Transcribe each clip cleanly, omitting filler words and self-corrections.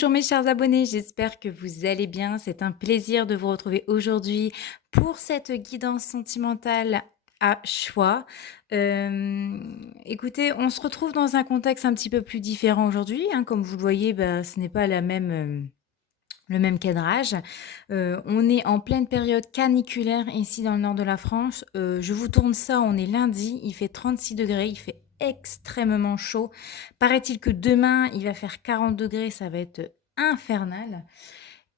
Bonjour mes chers abonnés, j'espère que vous allez bien. C'est un plaisir de vous retrouver aujourd'hui pour cette guidance sentimentale à choix. Écoutez, on se retrouve dans un contexte un petit peu plus différent aujourd'hui, hein. Comme vous le voyez, bah, ce n'est pas le même cadrage. On est en pleine période caniculaire ici dans le nord de la France. Je vous tourne ça, on est lundi, il fait 36 degrés, il fait extrêmement chaud. Paraît-il que demain, il va faire 40 degrés, ça va être infernal.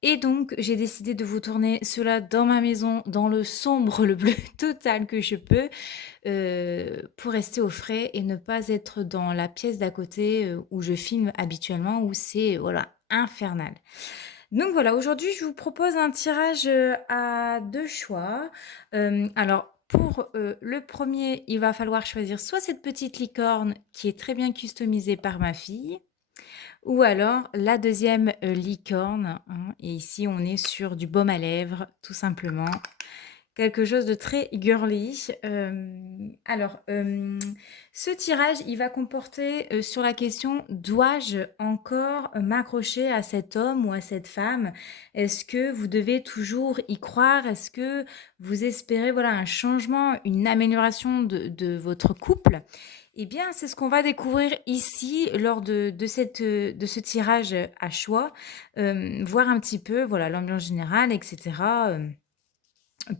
Et donc, j'ai décidé de vous tourner cela dans ma maison, dans le sombre, le bleu total que je peux, pour rester au frais et ne pas être dans la pièce d'à côté, où je filme habituellement, où c'est, voilà, infernal. Donc voilà, aujourd'hui, je vous propose un tirage, à 2 choix. Alors pour, le premier, il va falloir choisir soit cette petite licorne qui est très bien customisée par ma fille ou alors la deuxième licorne, hein, et ici on est sur du baume à lèvres tout simplement. Quelque chose de très girly. Ce tirage, il va comporter sur la question: dois-je encore m'accrocher à cet homme ou à cette femme? Est-ce que vous devez toujours y croire? Est-ce que vous espérez voilà, un changement, une amélioration de votre couple? Eh bien, c'est ce qu'on va découvrir ici lors de ce tirage à choix. Voir un petit peu voilà, l'ambiance générale, etc.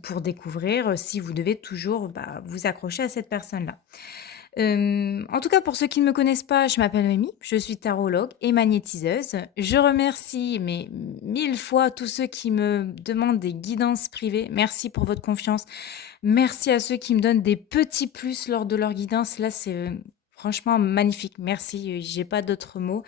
Pour découvrir si vous devez toujours bah, vous accrocher à cette personne-là. En tout cas, pour ceux qui ne me connaissent pas, je m'appelle Noémie, je suis tarologue et magnétiseuse. Je remercie mais 1000 fois tous ceux qui me demandent des guidances privées. Merci pour votre confiance. Merci à ceux qui me donnent des petits plus lors de leur guidance. Là, c'est franchement magnifique. Merci, j'ai pas d'autres mots.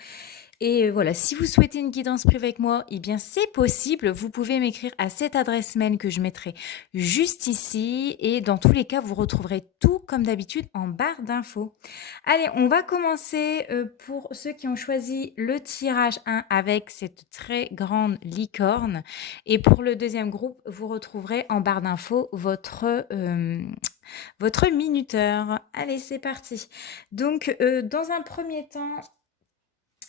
Et voilà, si vous souhaitez une guidance privée avec moi, eh bien c'est possible. Vous pouvez m'écrire à cette adresse mail que je mettrai juste ici. Et dans tous les cas, vous retrouverez tout comme d'habitude en barre d'infos. Allez, on va commencer pour ceux qui ont choisi le tirage 1 avec cette très grande licorne. Et pour le deuxième groupe, vous retrouverez en barre d'infos votre minuteur. Allez, c'est parti. Donc, dans un premier temps,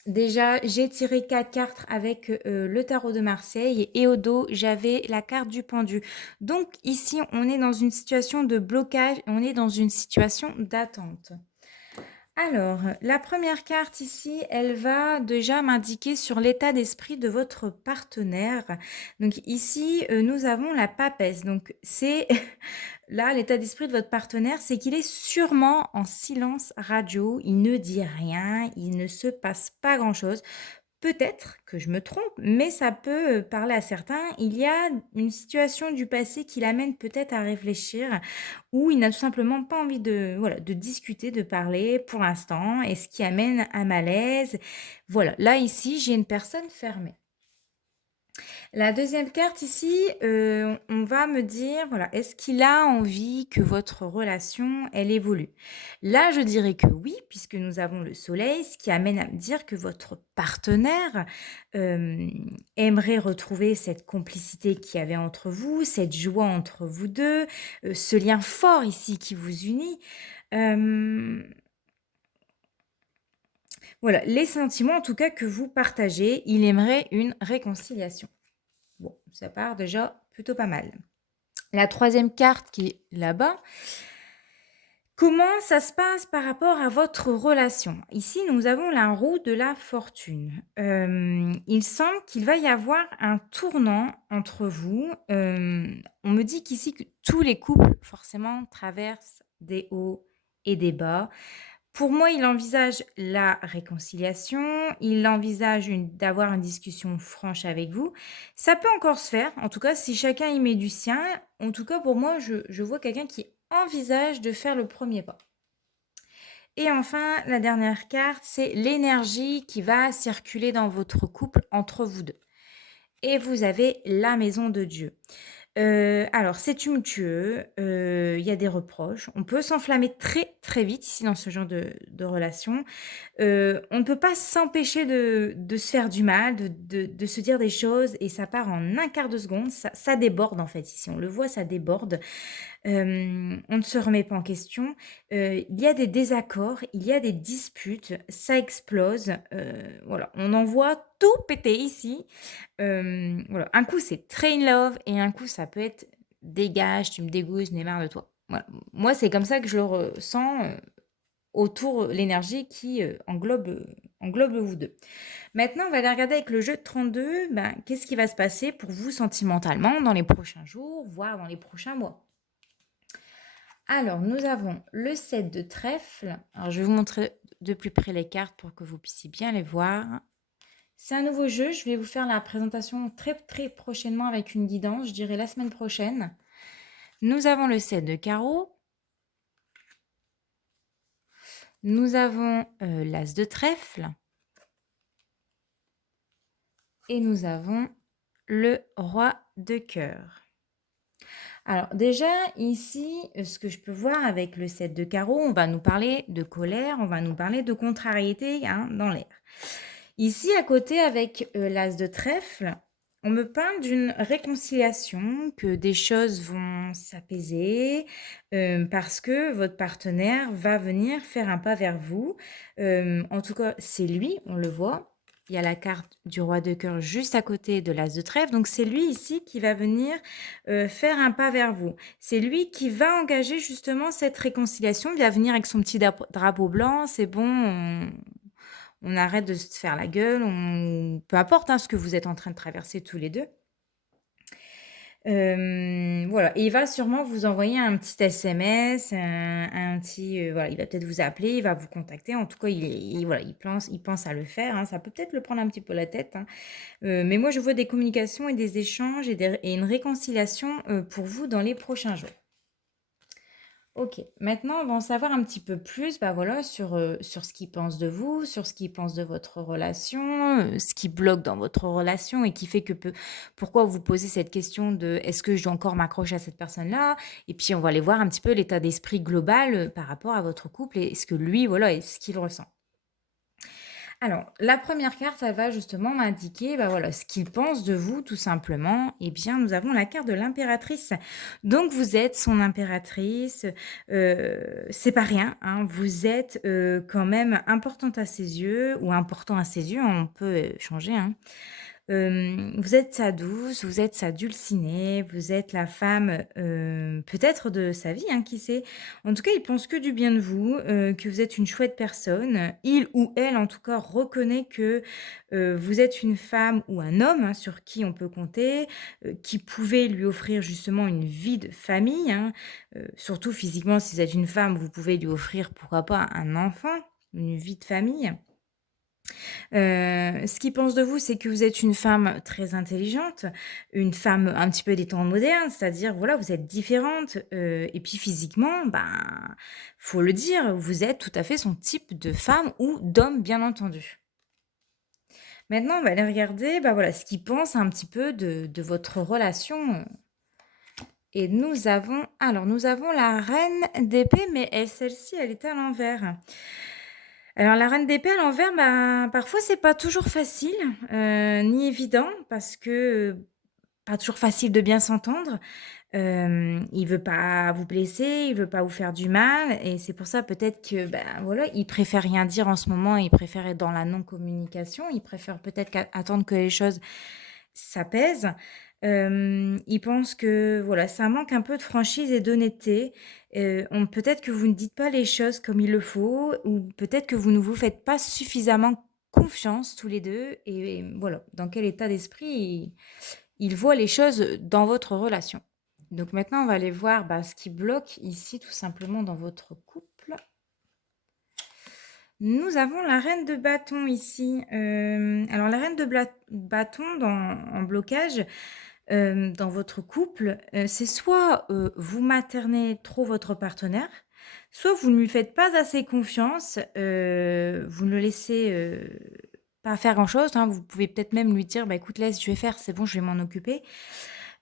déjà, j'ai tiré 4 cartes avec le tarot de Marseille et au dos, j'avais la carte du pendu. Donc ici, on est dans une situation de blocage, on est dans une situation d'attente. Alors, la première carte ici, elle va déjà m'indiquer sur l'état d'esprit de votre partenaire. Donc ici, nous avons la papesse. Donc c'est là, l'état d'esprit de votre partenaire, c'est qu'il est sûrement en silence radio. Il ne dit rien, il ne se passe pas grand-chose. Peut-être que je me trompe, mais ça peut parler à certains. Il y a une situation du passé qui l'amène peut-être à réfléchir, ou il n'a tout simplement pas envie de, voilà, de discuter, de parler pour l'instant, et ce qui amène un malaise. Voilà, là ici, j'ai une personne fermée. La deuxième carte ici, on va me dire, voilà, est-ce qu'il a envie que votre relation, elle évolue? Là, je dirais que oui, puisque nous avons le soleil, ce qui amène à me dire que votre partenaire, aimerait retrouver cette complicité qu'il y avait entre vous, cette joie entre vous 2, ce lien fort ici qui vous unit. Hem, voilà, les sentiments en tout cas que vous partagez, il aimerait une réconciliation. Bon, ça part déjà plutôt pas mal. La troisième carte qui est là-bas, comment ça se passe par rapport à votre relation? Ici, nous avons la roue de la fortune. Il semble qu'il va y avoir un tournant entre vous. On me dit qu'ici que tous les couples forcément traversent des hauts et des bas. Pour moi, il envisage la réconciliation, il envisage d'avoir une discussion franche avec vous. Ça peut encore se faire, en tout cas, si chacun y met du sien. En tout cas, pour moi, je vois quelqu'un qui envisage de faire le premier pas. Et enfin, la dernière carte, c'est l'énergie qui va circuler dans votre couple entre vous deux. Et vous avez la maison de Dieu. Alors c'est tumultueux, il y a des reproches. On peut s'enflammer très, très vite ici dans ce genre de relation. On ne peut pas s'empêcher de se faire du mal, de se dire des choses et ça part en un quart de seconde. Ça déborde en fait ici, on le voit, ça déborde. On ne se remet pas en question. Il y a des désaccords, il y a des disputes, ça explose. Voilà, on en voit tout péter ici. Voilà, un coup, c'est très in love et un coup, ça peut être: «Dégage, tu me dégoûtes, j'en ai marre de toi». Voilà. Moi, c'est comme ça que je le ressens, autour, l'énergie qui, englobe vous 2. Maintenant, on va aller regarder avec le jeu de 32, ben, qu'est-ce qui va se passer pour vous sentimentalement dans les prochains jours, voire dans les prochains mois? Alors, nous avons le 7 de trèfle. Alors, je vais vous montrer de plus près les cartes pour que vous puissiez bien les voir. C'est un nouveau jeu. Je vais vous faire la présentation très, très prochainement avec une guidance, je dirais la semaine prochaine. Nous avons le 7 de carreau. Nous avons l'as de trèfle. Et nous avons le roi de cœur. Alors déjà, ici, ce que je peux voir avec le 7 de carreau, on va nous parler de colère, on va nous parler de contrariété, hein, dans l'air. Ici, à côté, avec l'as de trèfle, on me parle d'une réconciliation, que des choses vont s'apaiser, parce que votre partenaire va venir faire un pas vers vous. En tout cas, c'est lui, on le voit. Il y a la carte du roi de cœur juste à côté de l'as de trèfle. Donc, c'est lui ici qui va venir faire un pas vers vous. C'est lui qui va engager justement cette réconciliation. Il va venir avec son petit drapeau blanc. C'est bon, on arrête de se faire la gueule. Peu importe, hein, ce que vous êtes en train de traverser tous les deux. Voilà, et il va sûrement vous envoyer un petit SMS, un petit, voilà, il va peut-être vous appeler, il va vous contacter. En tout cas, voilà, il pense à le faire, hein. Ça peut peut-être le prendre un petit peu la tête, hein. Mais moi, je vois des communications et des échanges et une réconciliation pour vous dans les prochains jours. Ok, maintenant on va en savoir un petit peu plus, bah voilà, sur ce qu'il pense de vous, sur ce qu'il pense de votre relation, ce qui bloque dans votre relation et qui fait que pourquoi vous posez cette question de est-ce que je dois encore m'accrocher à cette personne-là? Et puis on va aller voir un petit peu l'état d'esprit global par rapport à votre couple et ce que lui, voilà, et ce qu'il ressent. Alors, la première carte, elle va justement m'indiquer bah voilà, ce qu'il pense de vous, tout simplement. Eh bien, nous avons la carte de l'impératrice. Donc, vous êtes son impératrice. C'est pas rien, hein. Vous êtes quand même importante à ses yeux, ou important à ses yeux, on peut changer, hein. Vous êtes sa douce, vous êtes sa dulcinée, vous êtes la femme, peut-être de sa vie, hein, qui sait? En tout cas, il pense que du bien de vous, que vous êtes une chouette personne. Il ou elle, en tout cas, reconnaît que, vous êtes une femme ou un homme, hein, sur qui on peut compter, qui pouvait lui offrir justement une vie de famille, hein. Surtout physiquement, si vous êtes une femme, vous pouvez lui offrir, pourquoi pas, un enfant, une vie de famille. Ce qu'ils pensent de vous, c'est que vous êtes une femme très intelligente, une femme un petit peu des temps modernes, c'est-à-dire, voilà, vous êtes différente, et puis physiquement, ben, faut le dire, vous êtes tout à fait son type de femme ou d'homme, bien entendu. Maintenant, on va aller regarder, bah, voilà, ce qu'ils pensent un petit peu de votre relation, et nous avons la reine d'épée, mais celle-ci, elle est à l'envers. Alors la reine d'épée à l'envers, bah, parfois c'est pas toujours facile, ni évident parce que, pas toujours facile de bien s'entendre. Il veut pas vous blesser, il veut pas vous faire du mal et c'est pour ça peut-être que, ben, voilà, il préfère rien dire en ce moment, il préfère être dans la non-communication, il préfère peut-être attendre que les choses s'apaisent. Il pense que, voilà, ça manque un peu de franchise et d'honnêteté. On peut-être que vous ne dites pas les choses comme il le faut ou peut-être que vous ne vous faites pas suffisamment confiance tous les 2 et voilà, dans quel état d'esprit il voit les choses dans votre relation. Donc maintenant, on va aller voir, bah, ce qui bloque ici tout simplement dans votre couple. Nous avons la reine de bâton ici. Alors la reine de bâton en blocage, dans votre couple, c'est soit, vous maternez trop votre partenaire, soit vous ne lui faites pas assez confiance, vous ne le laissez, pas faire grand-chose, hein. Vous pouvez peut-être même lui dire: «Bah, écoute, laisse, je vais faire, c'est bon, je vais m'en occuper».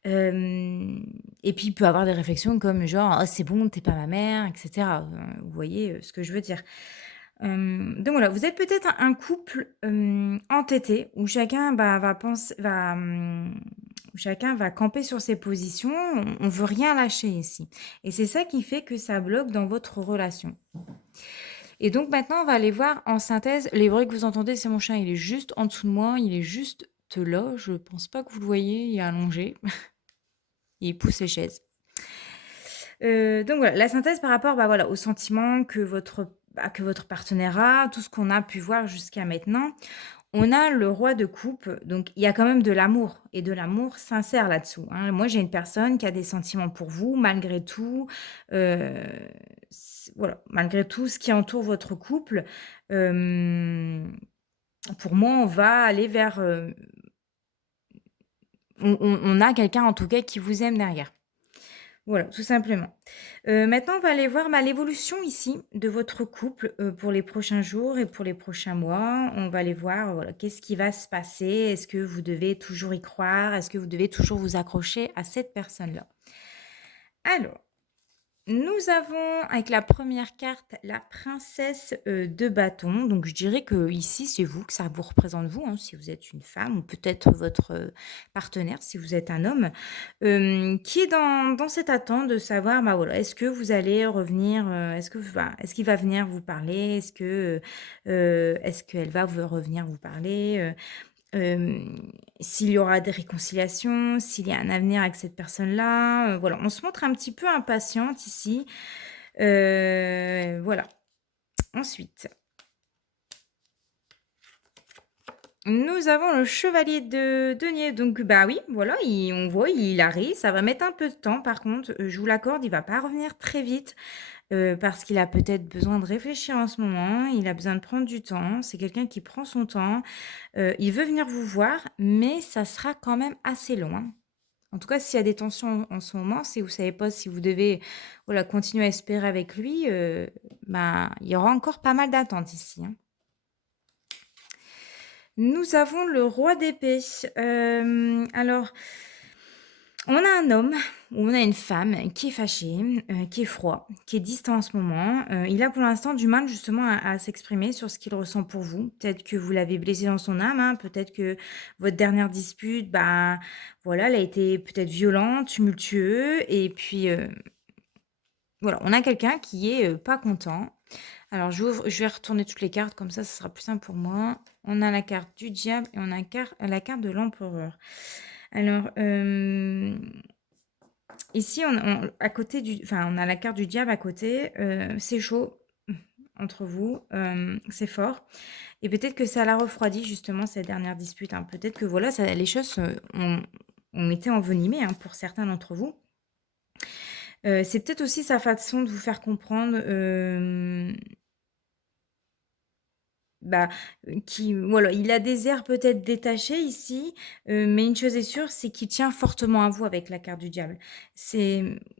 Et puis il peut avoir des réflexions comme genre: «Oh c'est bon, t'es pas ma mère» et cetera. Vous voyez, ce que je veux dire? Donc voilà, vous êtes peut-être un couple, entêté où chacun, bah, où chacun va camper sur ses positions. On veut rien lâcher ici et c'est ça qui fait que ça bloque dans votre relation. Et donc maintenant, on va aller voir en synthèse. Les bruits que vous entendez, c'est mon chien, il est juste en dessous de moi, il est juste là. Je pense pas que vous le voyez, il est allongé. Il pousse les chaises. Donc voilà, la synthèse par rapport, bah, voilà, aux sentiments que votre partenaire a, tout ce qu'on a pu voir jusqu'à maintenant. On a le roi de coupe, donc il y a quand même de l'amour et de l'amour sincère là-dessous, hein. Moi, j'ai une personne qui a des sentiments pour vous malgré tout, heu, voilà, malgré tout ce qui entoure votre couple. Hem, pour moi, on va aller vers, on a quelqu'un en tout cas qui vous aime derrière. Voilà, tout simplement. Maintenant, on va aller voir, bah, l'évolution ici de votre couple, pour les prochains jours et pour les prochains mois. On va aller voir, voilà, qu'est-ce qui va se passer? Est-ce que vous devez toujours y croire? Est-ce que vous devez toujours vous accrocher à cette personne-là? Alors, nous avons avec la première carte la princesse, de bâton. Donc je dirais que ici c'est vous, que ça vous représente vous, hein, si vous êtes une femme ou peut-être votre, partenaire si vous êtes un homme, qui est dans cette attente de savoir, bah, voilà, est-ce que vous allez revenir, est-ce qu'il va venir vous parler? Est-ce qu'elle va vous revenir vous parler? S'il y aura des réconciliations, s'il y a un avenir avec cette personne-là, voilà. On se montre un petit peu impatiente ici, voilà. Ensuite, nous avons le chevalier de denier, donc bah, oui, voilà, on voit, il arrive. Ça va mettre un peu de temps par contre, je vous l'accorde, il va pas revenir très vite. Parce qu'il a peut-être besoin de réfléchir en ce moment, il a besoin de prendre du temps. C'est quelqu'un qui prend son temps. Il veut venir vous voir, mais ça sera quand même assez long, hein. En tout cas, s'il y a des tensions en ce moment, si vous savez pas si vous devez, voilà, continuer à espérer avec lui, ben, il y aura encore pas mal d'attentes ici, hein. Nous avons le roi d'épée. Alors, on a un homme ou on a une femme qui est fâché, qui est froid, qui est distant en ce moment. Il a pour l'instant du mal justement à s'exprimer sur ce qu'il ressent pour vous. Peut-être que vous l'avez blessé dans son âme, hein, peut-être que votre dernière dispute, bah, voilà, elle a été peut-être violente, tumultueux et puis, voilà, on a quelqu'un qui est, pas content. Alors je vais retourner toutes les cartes comme ça sera plus simple pour moi. On a la carte du diable et on a la carte de l'empereur. Alors, ici, à côté on a la carte du diable à côté, c'est chaud entre vous, c'est fort et peut-être que ça l'a refroidi justement cette dernière dispute, hein. Peut-être que voilà, ça les choses, ont été envenimées, hein, pour certains d'entre vous. C'est peut-être aussi sa façon de vous faire comprendre, bah, qui voilà, il a des airs peut-être détachés ici, mais une chose est sûre, c'est qu'il tient fortement à vous avec la carte du diable.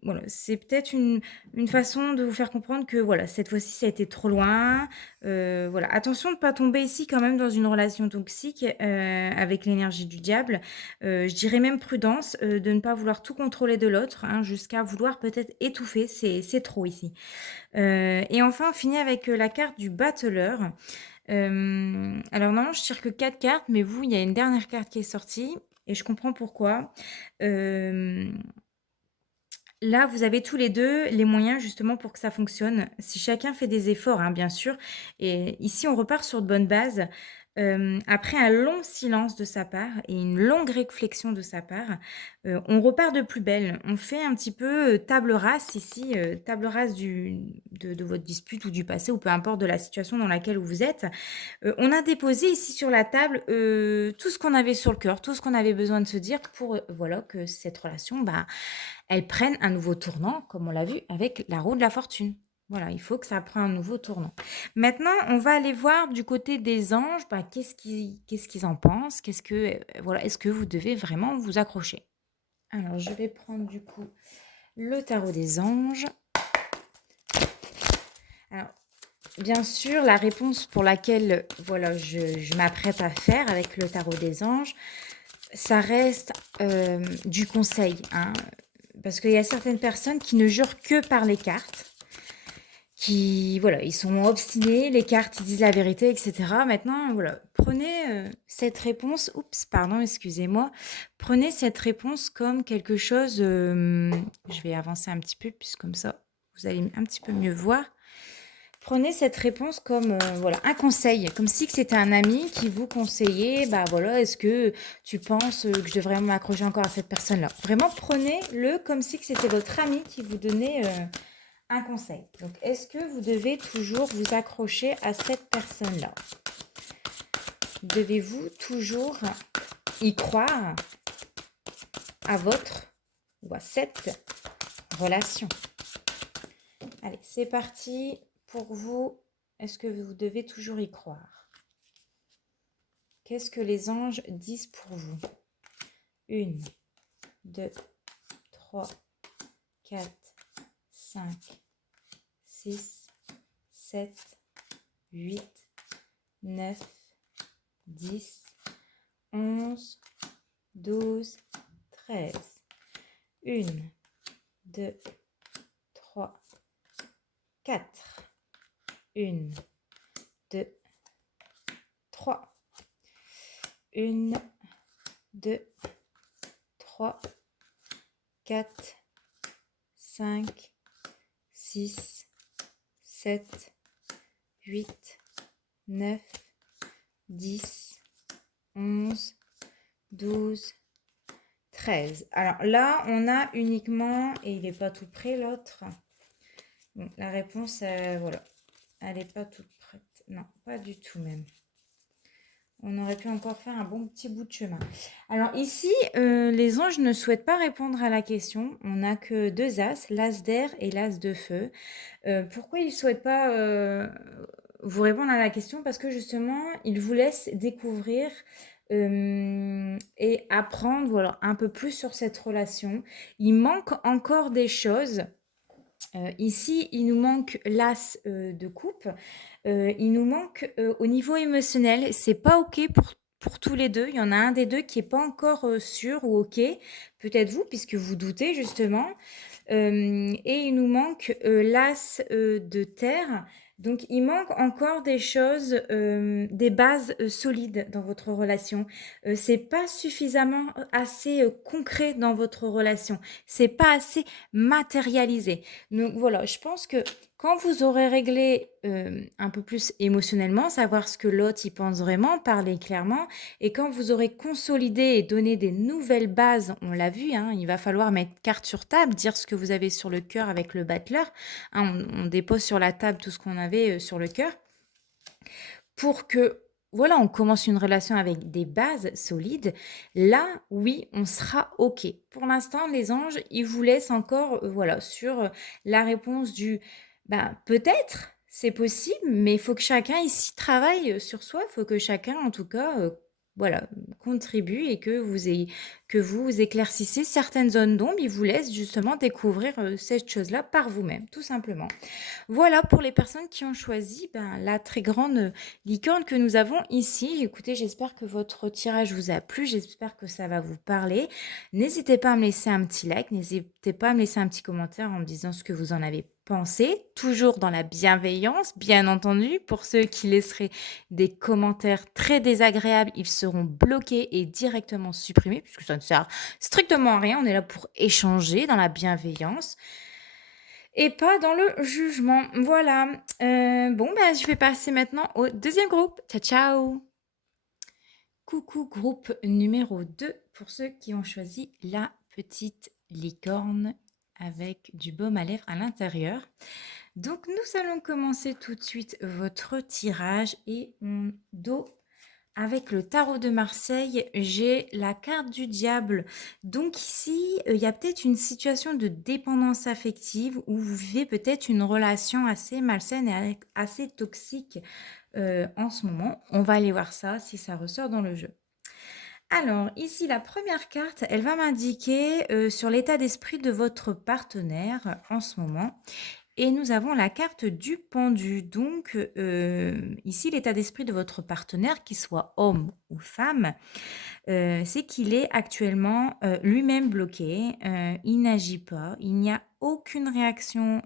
Voilà, c'est peut-être une façon de vous faire comprendre que voilà, cette fois-ci, ça a été trop loin. Voilà, attention de ne pas tomber ici quand même dans une relation toxique, avec l'énergie du diable. Je dirais même prudence, de ne pas vouloir tout contrôler de l'autre, hein, jusqu'à vouloir peut-être étouffer, c'est trop ici. Et enfin, on finit avec, la carte du battleur. Alors normalement, je tire que 4 cartes, mais vous, il y a une dernière carte qui est sortie et je comprends pourquoi. Hem, Là, vous avez tous les 2 les moyens justement pour que ça fonctionne. Si chacun fait des efforts, hein, bien sûr et ici, on repart sur de bonnes bases. Après un long silence de sa part et une longue réflexion de sa part, on repart de plus belle. On fait un petit peu, table rase ici, table rase de votre dispute ou du passé ou peu importe de la situation dans laquelle vous êtes. On a déposé ici sur la table, tout ce qu'on avait sur le cœur, tout ce qu'on avait besoin de se dire pour, voilà, que cette relation, bah, elle prenne un nouveau tournant, comme on l'a vu avec la roue de la fortune. Voilà, il faut que ça prenne un nouveau tournant. Maintenant, on va aller voir du côté des anges, bah, qu'est-ce qu'ils en pensent? Voilà, est-ce que vous devez vraiment vous accrocher? Alors, je vais prendre du coup le tarot des anges. Alors, bien sûr, la réponse pour laquelle, voilà, je m'apprête à faire avec le tarot des anges, ça reste, du conseil, hein. Parce qu'il y a certaines personnes qui ne jurent que par les cartes, qui, voilà, ils sont obstinés, les cartes, ils disent la vérité, et cetera. Maintenant, voilà, prenez, cette réponse oups, pardon, excusez-moi. Prenez cette réponse comme quelque chose, je vais avancer un petit peu, puisque comme ça, vous allez un petit peu mieux voir. Prenez cette réponse comme voilà, un conseil, comme si que c'était un ami qui vous conseillait, bah voilà, est-ce que tu penses que je devrais m'accrocher encore à cette personne-là? Vraiment, prenez-le comme si que c'était votre ami qui vous donnait un conseil. Donc, est-ce que vous devez toujours vous accrocher à cette personne-là? Devez-vous toujours y croire à votre ou à cette relation? Allez, c'est parti pour vous. Est-ce que vous devez toujours y croire? Qu'est-ce que les anges disent pour vous? 1, 2, 3, 4, 5, 6, 7, 8, 9, 10, 11, 12, 13. 1, 2, 3, 4. 1, 2, 3. 1, 2, 3, 4, 5, 6, 7, 8, 9, 10, 11, 12, 13. Alors là, on a uniquement, et il n'est pas tout prêt l'autre. Bon, la réponse, voilà, elle n'est pas toute prête. Non, pas du tout même. On aurait pu encore faire un bon petit bout de chemin. Alors ici, les anges ne souhaitent pas répondre à la question. On n'a que 2 as, l'as d'air et l'as de feu. Pourquoi ils ne souhaitent pas vous répondre à la question? Parce que justement, ils vous laissent découvrir et apprendre voilà, un peu plus sur cette relation. Il manque encore des choses. Ici, il nous manque l'as de coupe. Il nous manque au niveau émotionnel. C'est pas OK pour tous les deux. Il y en a un des deux qui est pas encore sûr ou OK. Peut-être vous, puisque vous doutez justement. Et il nous manque l'as de terre. Donc, il manque encore des choses, des bases solides dans votre relation. C'est pas suffisamment assez concret dans votre relation. C'est pas assez matérialisé. Donc voilà, je pense que quand vous aurez réglé un peu plus émotionnellement, savoir ce que l'autre y pense vraiment, parler clairement, et quand vous aurez consolidé et donné des nouvelles bases, on l'a vu, hein, il va falloir mettre carte sur table, dire ce que vous avez sur le cœur avec le battleur. Hein, on dépose sur la table tout ce qu'on avait sur le cœur pour que voilà, on commence une relation avec des bases solides. Là, oui, on sera OK. Pour l'instant, les anges, ils vous laissent encore voilà, sur la réponse du peut-être, c'est possible, mais il faut que chacun ici travaille sur soi. Il faut que chacun, en tout cas, voilà, contribue et que vous éclaircissez certaines zones d'ombre. Ils vous laissent justement découvrir cette chose-là par vous-même, tout simplement. Voilà pour les personnes qui ont choisi la très grande licorne que nous avons ici. Écoutez, j'espère que votre tirage vous a plu, j'espère que ça va vous parler. N'hésitez pas à me laisser un petit like, n'hésitez pas à me laisser un petit commentaire en me disant ce que vous en avez pensé, toujours dans la bienveillance, bien entendu. Pour ceux qui laisseraient des commentaires très désagréables, ils seront bloqués et directement supprimés, puisque ça ne sert strictement à rien. On est là pour échanger dans la bienveillance et pas dans le jugement. Voilà. Bon, je vais passer maintenant au deuxième groupe. Ciao, ciao. Coucou, groupe numéro 2 pour ceux qui ont choisi la petite licorne avec du baume à lèvres à l'intérieur. Donc, nous allons commencer tout de suite votre tirage et on dos avec le tarot de Marseille, j'ai la carte du diable. Donc ici, il y a peut-être une situation de dépendance affective où vous vivez peut-être une relation assez malsaine et assez toxique en ce moment. On va aller voir ça si ça ressort dans le jeu. Alors, ici, la première carte, elle va m'indiquer sur l'état d'esprit de votre partenaire en ce moment. Et nous avons la carte du pendu. Donc, ici, l'état d'esprit de votre partenaire, qu'il soit homme ou femme, c'est qu'il est actuellement lui-même bloqué. Il n'agit pas. Il n'y a aucune réaction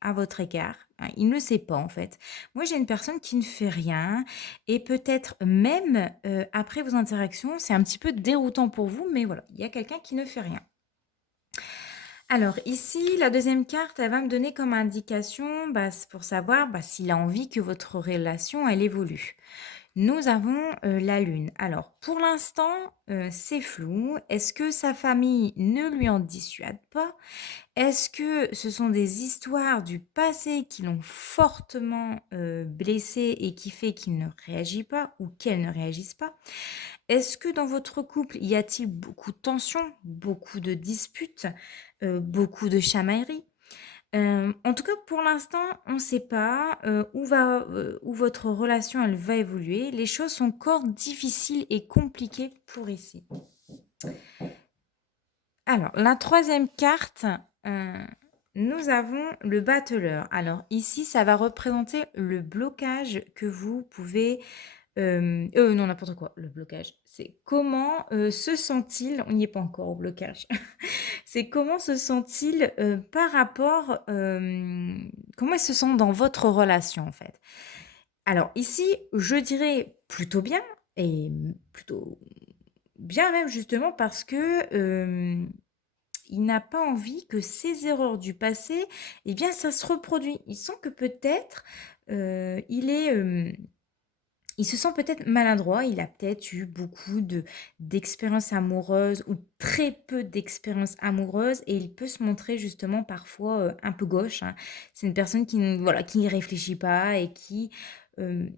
à votre égard. Hein, il ne sait pas, en fait. Moi, j'ai une personne qui ne fait rien. Et peut-être même, après vos interactions, c'est un petit peu déroutant pour vous. Mais voilà, il y a quelqu'un qui ne fait rien. Alors ici, la deuxième carte, elle va me donner comme indication, c'est pour savoir, s'il a envie que votre relation, elle évolue. Nous avons, la lune. Alors pour l'instant, c'est flou. Est-ce que sa famille ne lui en dissuade pas? Est-ce que ce sont des histoires du passé qui l'ont fortement, blessé et qui fait qu'il ne réagit pas ou qu'elle ne réagisse pas? Est-ce que dans votre couple, y a-t-il beaucoup de tensions, beaucoup de disputes, beaucoup de chamailleries? En tout cas, pour l'instant, on ne sait pas, où votre relation, elle va évoluer. Les choses sont encore difficiles et compliquées pour ici. Alors, la troisième carte, heu, nous avons le battleur. Alors ici, ça va représenter le blocage que vous pouvez, non, n'importe quoi, le blocage. C'est comment, se sent-il on n'y est pas encore au blocage. C'est comment se sent-il, par rapport, comment il se sent dans votre relation, en fait? Alors ici, je dirais plutôt bien et plutôt bien même justement parce que, il n'a pas envie que ces erreurs du passé, eh bien, ça se reproduit. Il sent que peut-être, il est, il se sent peut-être maladroit, il a peut-être eu beaucoup d'expériences amoureuses ou très peu d'expériences amoureuses et il peut se montrer justement parfois, un peu gauche, hein. C'est une personne qui ne voilà, qui n'y réfléchit pas et qui, hem,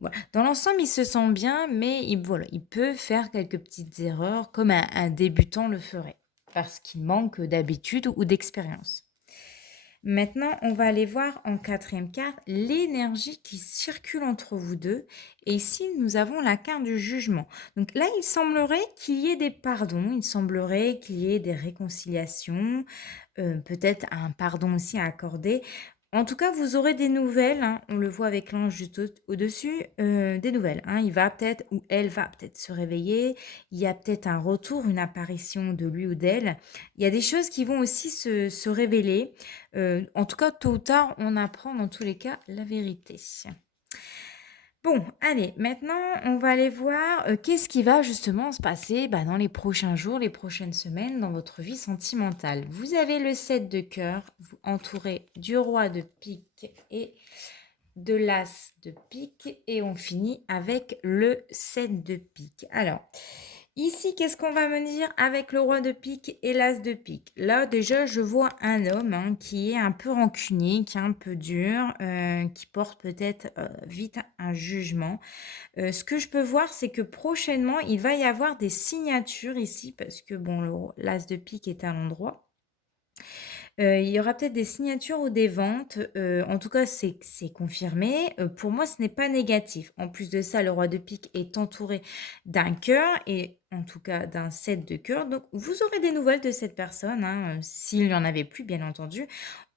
voilà. Dans l'ensemble, il se sent bien, mais voilà, il peut faire quelques petites erreurs comme un débutant le ferait, parce qu'il manque d'habitude ou d'expérience. Maintenant, on va aller voir en quatrième carte l'énergie qui circule entre vous deux. Et ici, nous avons la carte du jugement. Donc là, il semblerait qu'il y ait des pardons, il semblerait qu'il y ait des réconciliations, peut-être un pardon aussi à accorder. En tout cas, vous aurez des nouvelles, hein, on le voit avec l'ange juste au-dessus, des nouvelles, hein. Il va peut-être ou elle va peut-être se réveiller, il y a peut-être un retour, une apparition de lui ou d'elle. Il y a des choses qui vont aussi se révéler. En tout cas, tôt ou tard, on apprend dans tous les cas la vérité. Bon, allez, maintenant, on va aller voir, qu'est-ce qui va justement se passer, dans les prochains jours, les prochaines semaines dans votre vie sentimentale. Vous avez le 7 de cœur, vous entouré du roi de pique et de l'as de pique et on finit avec le 7 de pique. Alors, ici, qu'est-ce qu'on va me dire avec le roi de pique et l'as de pique? Là, déjà, je vois un homme, hein, qui est un peu rancunier, qui est un peu dur, qui porte peut-être vite un jugement. Ce que je peux voir, c'est que prochainement, il va y avoir des signatures ici, parce que bon, l'as de pique est à l'endroit. Il y aura peut-être des signatures ou des ventes, en tout cas, c'est confirmé. Pour moi, ce n'est pas négatif. En plus de ça, le roi de pique est entouré d'un cœur et en tout cas d'un 7 de cœur. Donc vous aurez des nouvelles de cette personne, hein, s'il n'y en avait plus, bien entendu.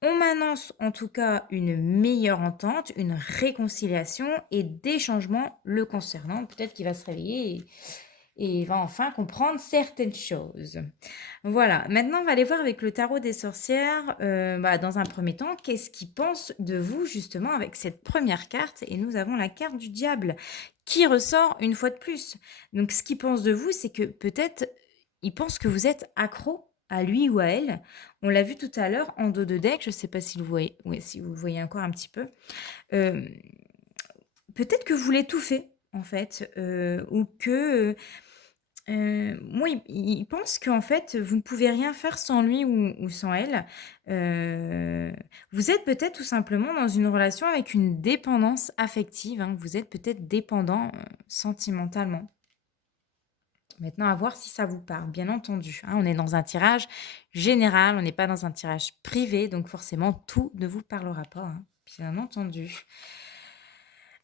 On m'annonce en tout cas une meilleure entente, une réconciliation et des changements le concernant. Peut-être qu'il va se réveiller et il va enfin comprendre certaines choses. Voilà, maintenant on va aller voir avec le tarot des sorcières, dans un premier temps, qu'est-ce qu'ils pensent de vous justement avec cette première carte et nous avons la carte du diable qui ressort une fois de plus. Donc ce qu'ils pensent de vous, c'est que peut-être ils pensent que vous êtes accro à lui ou à elle. On l'a vu tout à l'heure en dos de deck, je ne sais pas si vous voyez, ouais, si vous le voyez encore un petit peu. Hem, Peut-être que vous l'étouffez en fait, ou que, moi, il pense qu'en fait, vous ne pouvez rien faire sans lui ou sans elle. Heu, Vous êtes peut-être tout simplement dans une relation avec une dépendance affective, hein. Vous êtes peut-être dépendant, sentimentalement. Maintenant à voir si ça vous parle, bien entendu, hein. On est dans un tirage général, on n'est pas dans un tirage privé, donc forcément tout ne vous parlera pas, hein, bien entendu.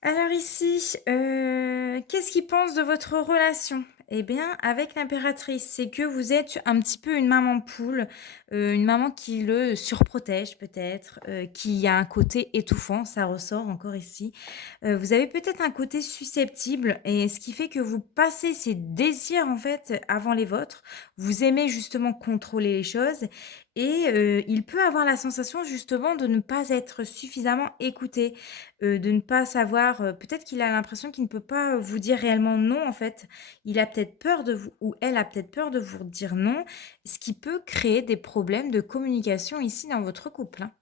Alors ici, qu'est-ce qu'il pense de votre relation? Eh bien, avec l'impératrice, c'est que vous êtes un petit peu une maman poule, une maman qui le surprotège peut-être, qui a un côté étouffant, ça ressort encore ici. Vous avez peut-être un côté susceptible et ce qui fait que vous passez ces désirs, en fait, avant les vôtres. Vous aimez justement contrôler les choses et il peut avoir la sensation justement de ne pas être suffisamment écouté, de ne pas savoir, peut-être qu'il a l'impression qu'il ne peut pas vous dire réellement non, en fait. Il a peut-être peur de vous ou elle a peut-être peur de vous dire non, ce qui peut créer des problèmes de communication ici dans votre couple, hein.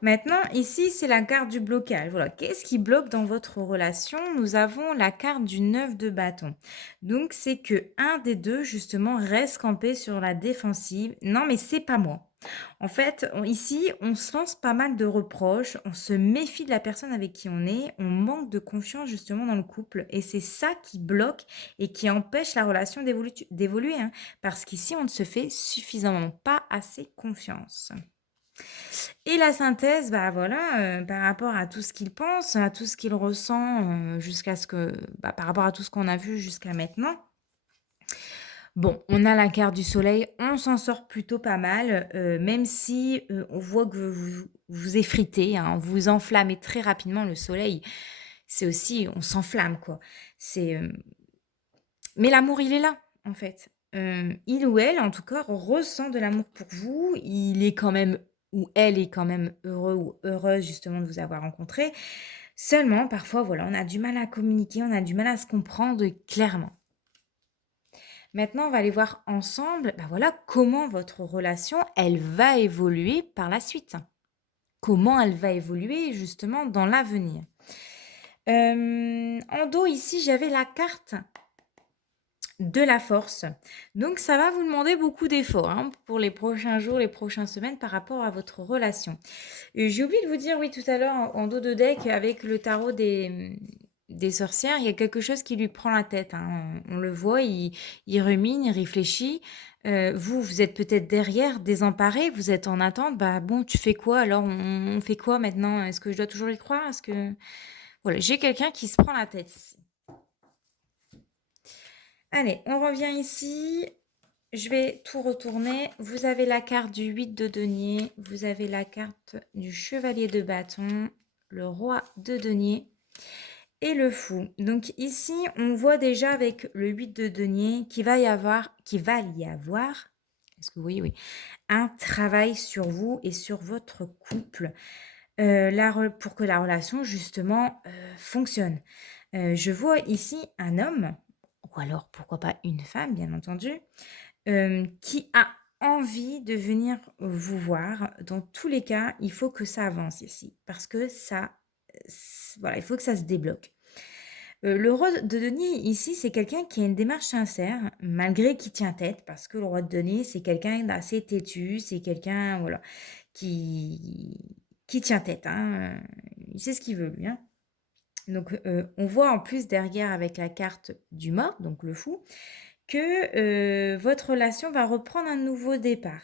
Maintenant, ici, c'est la carte du blocage. Voilà. Qu'est-ce qui bloque dans votre relation? Nous avons la carte du 9 de bâton. Donc, c'est que un des deux, justement, reste campé sur la défensive. Non, mais c'est pas moi. En fait, ici, on se lance pas mal de reproches, on se méfie de la personne avec qui on est, on manque de confiance justement dans le couple. Et c'est ça qui bloque et qui empêche la relation d'évoluer, hein, parce qu'ici, on ne se fait suffisamment pas assez confiance. Et la synthèse, bah voilà, par rapport à tout ce qu'il pense, à tout ce qu'il ressent, jusqu'à ce que par rapport à tout ce qu'on a vu jusqu'à maintenant. Bon, on a la carte du soleil, on s'en sort plutôt pas mal, même si, on voit que vous vous effritez, hein, vous vous enflammez très rapidement. Le soleil, c'est aussi on s'enflamme, quoi. C'est, mais l'amour, il est là, en fait. Il ou elle, en tout cas, ressent de l'amour pour vous. Il est quand même ou elle est quand même heureux ou heureuse justement de vous avoir rencontré. Seulement, parfois, voilà, on a du mal à communiquer, on a du mal à se comprendre clairement. Maintenant, on va aller voir ensemble, bah voilà, comment votre relation, elle va évoluer par la suite. Comment elle va évoluer justement dans l'avenir. En dos, ici, j'avais la carte de la force. Donc, ça va vous demander beaucoup d'efforts, hein, pour les prochains jours, les prochaines semaines par rapport à votre relation. J'ai oublié de vous dire, oui, tout à l'heure, en dos de deck, avec le tarot des sorcières, il y a quelque chose qui lui prend la tête, hein. On le voit, il rumine, il réfléchit. Vous êtes peut-être derrière, désemparé, vous êtes en attente. Bah bon, tu fais quoi alors? On fait quoi maintenant? Est-ce que je dois toujours y croire? Est-ce que... Voilà, j'ai quelqu'un qui se prend la tête ici. Allez, on revient ici. Je vais tout retourner. Vous avez la carte du 8 de denier. Vous avez la carte du chevalier de bâton, le roi de denier et le fou. Donc ici, on voit déjà avec le 8 de denier qu'il va y avoir, est-ce que oui, un travail sur vous et sur votre couple pour que la relation justement fonctionne. Je vois ici un homme, ou alors pourquoi pas une femme, bien entendu, qui a envie de venir vous voir. Dans tous les cas, il faut que ça avance ici, parce que ça, voilà, il faut que ça se débloque. Le roi de denier ici, c'est quelqu'un qui a une démarche sincère, malgré qu'il tient tête, parce que le roi de denier, c'est quelqu'un d'assez têtu, c'est quelqu'un, voilà, qui tient tête, hein, il sait ce qu'il veut, lui, hein. Donc, on voit en plus derrière avec la carte du mort, donc le fou, que votre relation va reprendre un nouveau départ,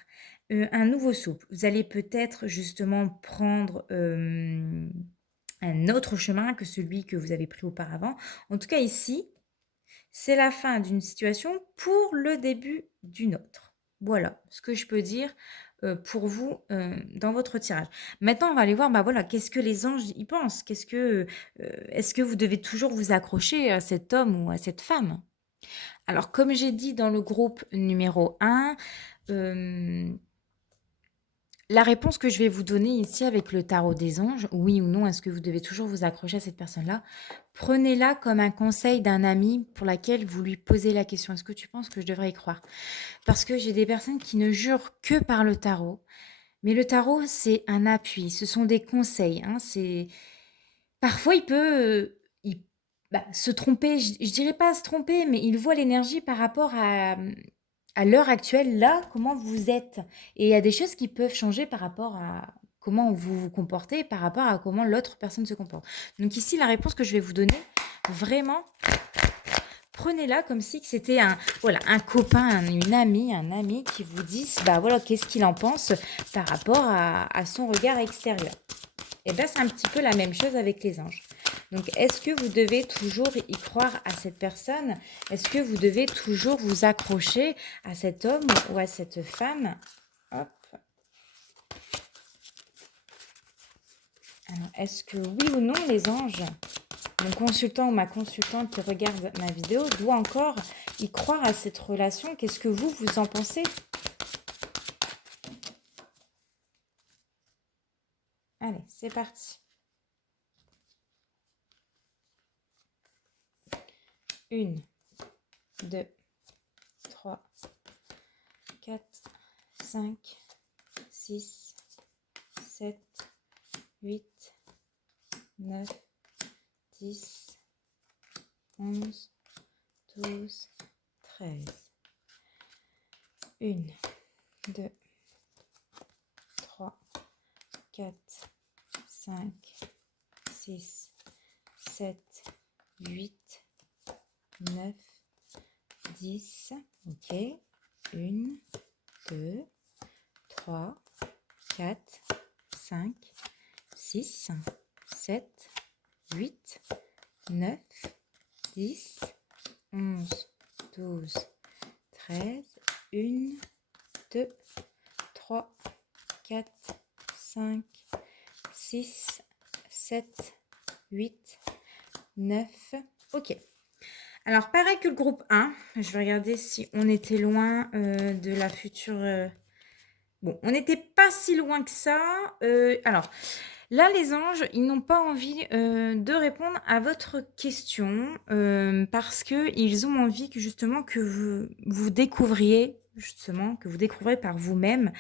un nouveau souffle. Vous allez peut-être justement prendre un autre chemin que celui que vous avez pris auparavant. En tout cas, ici, c'est la fin d'une situation pour le début d'une autre. Voilà ce que je peux dire pour vous dans votre tirage. Maintenant, on va aller voir, bah voilà, qu'est-ce que les anges y pensent? Est-ce que vous devez toujours vous accrocher à cet homme ou à cette femme? Alors, comme j'ai dit dans le groupe numéro 1, la réponse que je vais vous donner ici avec le tarot des anges, oui ou non, est-ce que vous devez toujours vous accrocher à cette personne-là? Prenez-la comme un conseil d'un ami pour laquelle vous lui posez la question. Est-ce que tu penses que je devrais y croire? Parce que j'ai des personnes qui ne jurent que par le tarot. Mais le tarot, c'est un appui, ce sont des conseils, hein, parfois, il peut se tromper, je dirais pas se tromper, mais il voit l'énergie par rapport à l'heure actuelle, là, comment vous êtes. Et il y a des choses qui peuvent changer par rapport à comment vous vous comportez, par rapport à comment l'autre personne se comporte. Donc ici, la réponse que je vais vous donner, vraiment, prenez-la comme si c'était un copain, une amie, un ami qui vous dise, bah voilà, qu'est-ce qu'il en pense par rapport à son regard extérieur. Et bien, c'est un petit peu la même chose avec les anges. Donc, est-ce que vous devez toujours y croire à cette personne? Est-ce que vous devez toujours vous accrocher à cet homme ou à cette femme? Hop. Alors, est-ce que oui ou non, les anges, mon consultant ou ma consultante qui regarde ma vidéo doit encore y croire à cette relation? Qu'est-ce que vous en pensez? Allez, c'est parti. 1, 2, 3, 4, 5, 6, 7, 8, 9, 10, 11, 12, 13. 1, 2, 3, 4, 5, 6, 7, 8, 9, 10. Ok. 1, 2, 3, 4, 5, 6, 7, 8, 9, 10, 11, 12, 13. 1, 2, 3, 4, 5, 6, 7, 8, 9. Ok. Alors, pareil que le groupe 1, je vais regarder si on était loin de la future... Bon, on n'était pas si loin que ça. Alors, là, les anges, ils n'ont pas envie de répondre à votre question parce qu'ils ont envie que justement que vous découvriez, justement, que vous découvrez par vous-même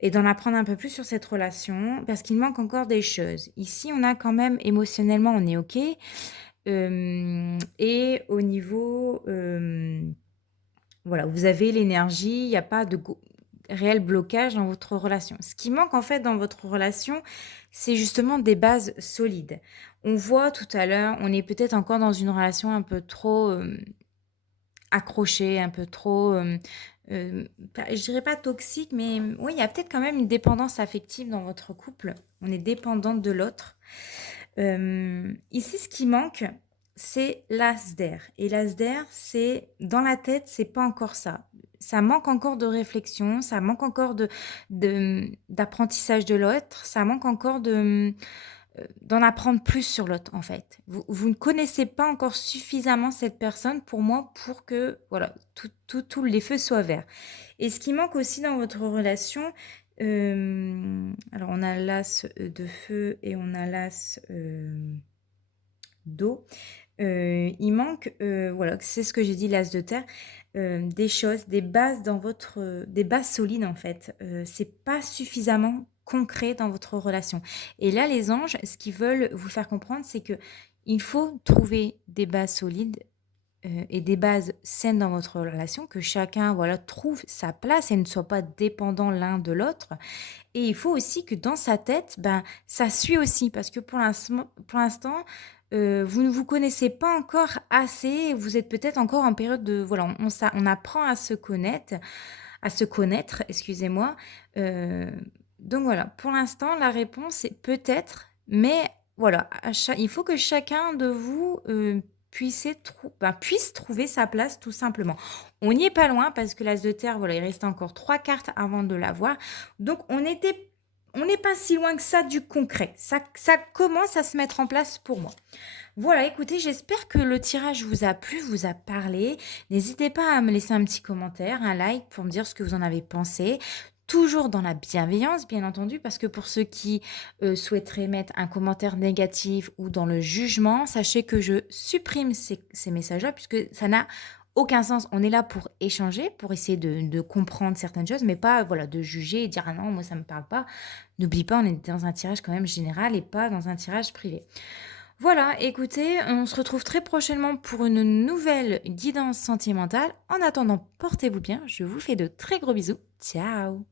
et d'en apprendre un peu plus sur cette relation parce qu'il manque encore des choses. Ici, on a quand même émotionnellement, on est OK. Et au niveau, voilà, vous avez l'énergie, il n'y a pas de réel blocage dans votre relation. Ce qui manque en fait dans votre relation, c'est justement des bases solides. On voit tout à l'heure, on est peut-être encore dans une relation un peu trop accrochée, un peu trop, je dirais pas toxique, mais oui, il y a peut-être quand même une dépendance affective dans votre couple. On est dépendante de l'autre. Ici, ce qui manque, c'est l'as d'air. Et l'as d'air, c'est dans la tête, c'est pas encore ça. Ça manque encore de réflexion, ça manque encore d'apprentissage de l'autre, ça manque encore d'en apprendre plus sur l'autre, en fait. Vous ne connaissez pas encore suffisamment cette personne pour moi pour que voilà, tous les feux soient verts. Et ce qui manque aussi dans votre relation, alors on a l'as de feu et on a l'as d'eau. Il manque, voilà, c'est ce que j'ai dit, l'as de terre, des choses, des bases des bases solides en fait. C'est pas suffisamment concret dans votre relation. Et là, les anges, ce qu'ils veulent vous faire comprendre, c'est que il faut trouver des bases solides et des bases saines dans votre relation, que chacun voilà trouve sa place et ne soit pas dépendant l'un de l'autre. Et il faut aussi que dans sa tête, ben, ça suit aussi, parce que pour l'instant, vous ne vous connaissez pas encore assez, vous êtes peut-être encore en période de... Voilà, on apprend à se connaître, excusez-moi. Euh, donc voilà, pour l'instant, la réponse est peut-être, mais voilà, il faut que chacun de vous puisse trouver sa place tout simplement. On n'y est pas loin parce que l'as de terre, voilà, il reste encore 3 cartes avant de l'avoir. Donc on n'est pas si loin que ça du concret. Ça commence à se mettre en place pour moi. Voilà, écoutez, j'espère que le tirage vous a plu, vous a parlé. N'hésitez pas à me laisser un petit commentaire, un like pour me dire ce que vous en avez pensé. Toujours dans la bienveillance, bien entendu, parce que pour ceux qui souhaiteraient mettre un commentaire négatif ou dans le jugement, sachez que je supprime ces messages-là, puisque ça n'a aucun sens. On est là pour échanger, pour essayer de comprendre certaines choses, mais pas voilà, de juger et dire « Ah non, moi, ça ne me parle pas ». N'oublie pas, on est dans un tirage quand même général et pas dans un tirage privé. Voilà, écoutez, on se retrouve très prochainement pour une nouvelle guidance sentimentale. En attendant, portez-vous bien. Je vous fais de très gros bisous. Ciao!